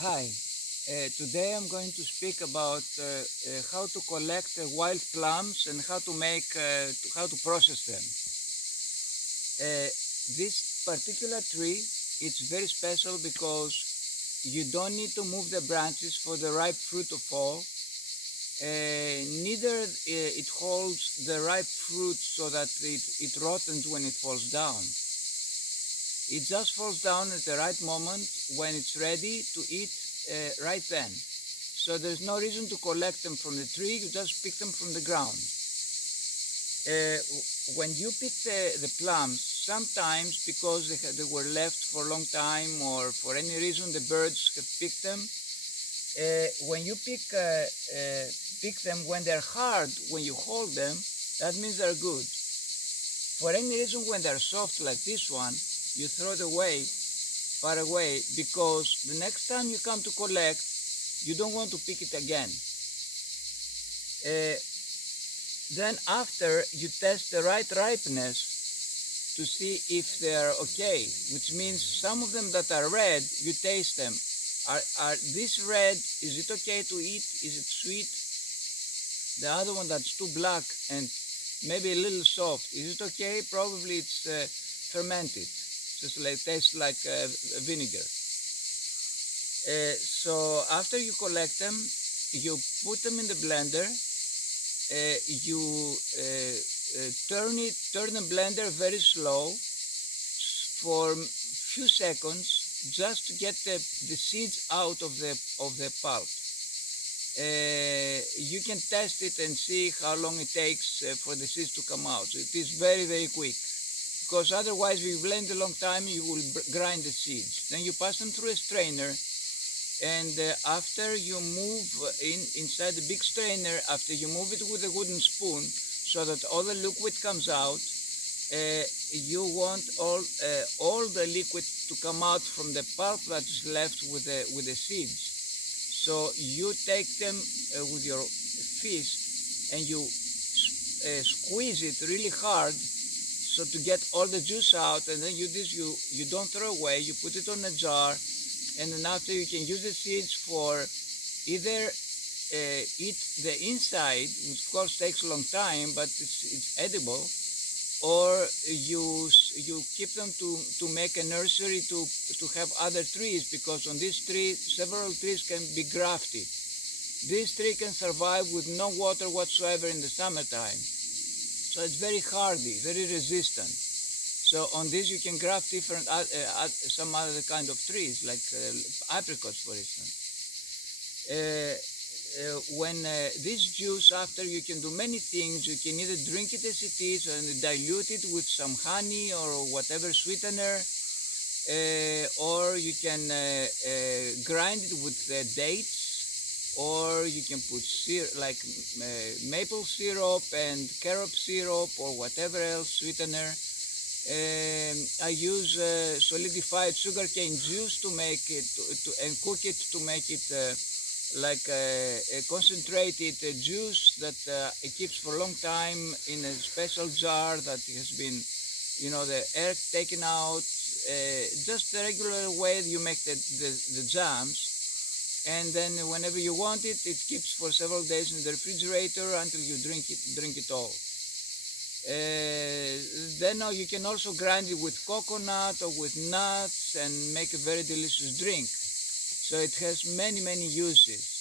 Hi, today I'm going to speak about how to collect wild plums and how to process them. This particular tree it's very special because you don't need to move the branches for the ripe fruit to fall. Neither it holds the ripe fruit so that it rottens when it falls down. It just falls down at the right moment when it's ready to eat right then. So there's no reason to collect them from the tree, you just pick them from the ground. Uh, when you pick the plums, sometimes because they were left for a long time or for any reason the birds have picked them, when you pick them when they're hard, when you hold them, that means they're good. For any reason when they're soft like this one, you throw it away, far away, because the next time you come to collect, you don't want to pick it again. Then after you test the right ripeness to see if they are okay, which means some of them that are red, you taste them. Are this red, is it okay to eat? Is it sweet? The other one that's too black and maybe a little soft, is it okay? Probably it's fermented, just like tastes like vinegar. So after you collect them, you put them in the blender. You turn the blender very slow for few seconds, just to get the seeds out of the pulp. You can test it and see how long it takes for the seeds to come out. So it is very quick, because otherwise if you blend a long time you will grind the seeds. Then you pass them through a strainer, and after you move inside the big strainer, after you move it with a wooden spoon so that all the liquid comes out, you want all the liquid to come out from the pulp that is left with the seeds. So you take them with your fist and you squeeze it really hard so to get all the juice out, and then you don't throw away, you put it on a jar, and then after you can use the seeds for either eat the inside, which of course takes a long time, but it's edible, or you keep them to make a nursery to have other trees, because on this tree several trees can be grafted. This tree can survive with no water whatsoever in the summertime, so it's very hardy, very resistant. So on this you can graft different some other kind of trees, like apricots, for instance. When this juice, after, you can do many things. You can either drink it as it is and dilute it with some honey or whatever sweetener, or you can grind it with dates, or you can put maple syrup and carob syrup or whatever else sweetener. I use solidified sugarcane juice to make it and cook it to make it like a concentrated juice that it keeps for a long time in a special jar that has been, the air taken out. Just the regular way you make the jams, and then whenever you want it, it keeps for several days in the refrigerator until you drink it all. Then you can also grind it with coconut or with nuts and make a very delicious drink. So it has many uses.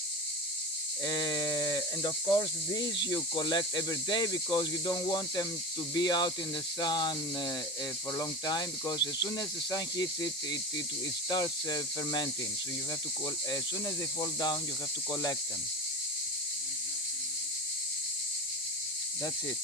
And of course these you collect every day, because you don't want them to be out in the sun for a long time, because as soon as the sun hits it starts fermenting. So you have to as soon as they fall down, you have to collect them. That's it.